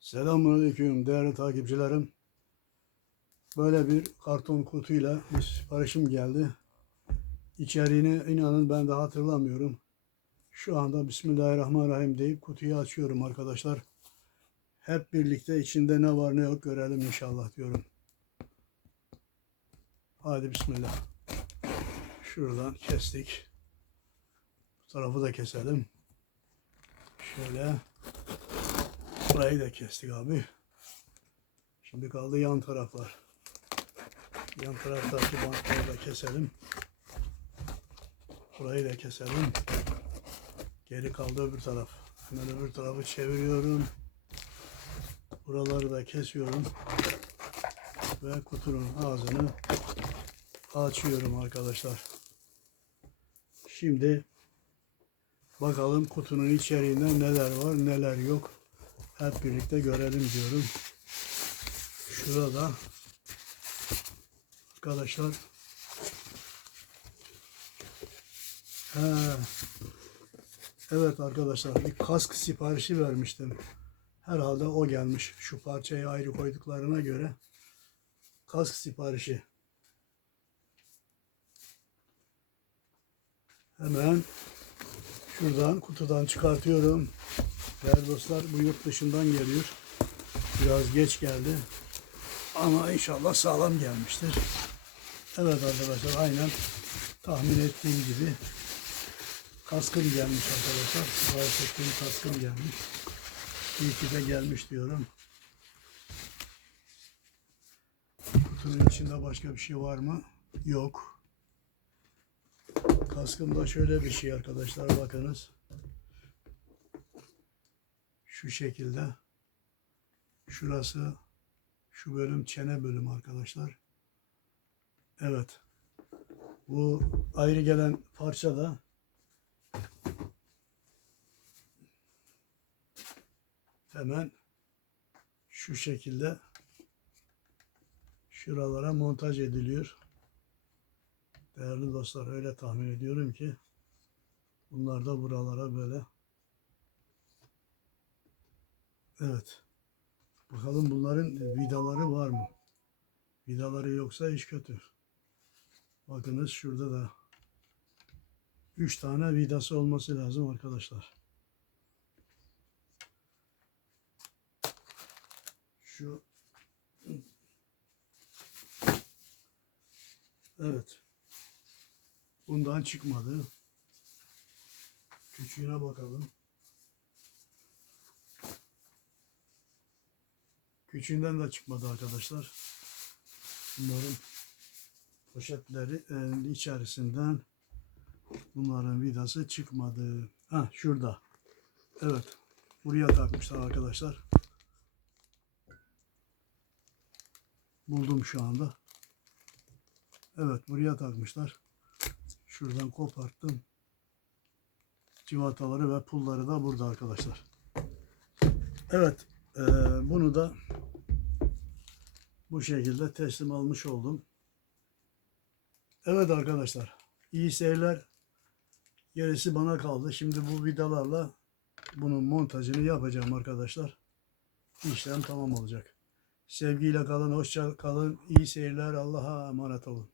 Selamünaleyküm değerli takipçilerim. Böyle bir karton kutuyla bir siparişim geldi. İçeriğini inanın ben de hatırlamıyorum. Şu anda Bismillahirrahmanirrahim deyip kutuyu açıyorum arkadaşlar. Hep birlikte içinde ne var ne yok görelim inşallah diyorum. Hadi Bismillah. Şuradan kestik. Bu tarafı da keselim. Şöyle. Burayı da kestik abi. Şimdi kaldı yan taraflar. Yan taraftaki bantları da keselim. Burayı da keselim. Geri kaldı öbür taraf. Hemen öbür tarafı çeviriyorum. Buraları da kesiyorum. Ve kutunun ağzını açıyorum arkadaşlar. Şimdi bakalım kutunun içeriğinde neler var neler yok. Hep birlikte görelim diyorum. Şurada arkadaşlar He. Evet arkadaşlar bir kask siparişi vermiştim. Herhalde o gelmiş. Şu parçayı ayrı koyduklarına göre kask siparişi. Hemen şuradan kutudan çıkartıyorum. Değerli dostlar bu yurt dışından geliyor. Biraz geç geldi. Ama inşallah sağlam gelmiştir. Evet arkadaşlar aynen tahmin ettiğim gibi kaskım gelmiş arkadaşlar. Sipariş ettiğim kaskım gelmiş. İyi ki de gelmiş diyorum. Kutunun içinde başka bir şey var mı? Yok. Kaskımda şöyle bir şey arkadaşlar bakınız. Şu şekilde. Şurası şu bölüm çene bölüm arkadaşlar. Evet. Bu ayrı gelen parça da hemen şu şekilde şuralara montaj ediliyor. Değerli dostlar öyle tahmin ediyorum ki bunlar da buralara böyle Evet. Bakalım bunların vidaları var mı? Vidaları yoksa iş kötü. Bakınız şurada da 3 tane vidası olması lazım arkadaşlar. Şu Evet. Bundan çıkmadı. Küçüğüne bakalım. Küçüğünden de çıkmadı arkadaşlar. Bunların poşetleri e, içerisinden bunların vidası çıkmadı. Ha şurada. Evet. Buraya takmışlar arkadaşlar. Buldum şu anda. Evet buraya takmışlar. Şuradan koparttım. Civataları ve pulları da burada arkadaşlar. Evet. e, bunu da bu şekilde teslim almış oldum. Evet arkadaşlar. iyi seyirler. Gerisi bana kaldı. Şimdi bu vidalarla bunun montajını yapacağım arkadaşlar. İşlem tamam olacak. Sevgiyle kalın, hoşça kalın. İyi seyirler. Allah'a emanet olun.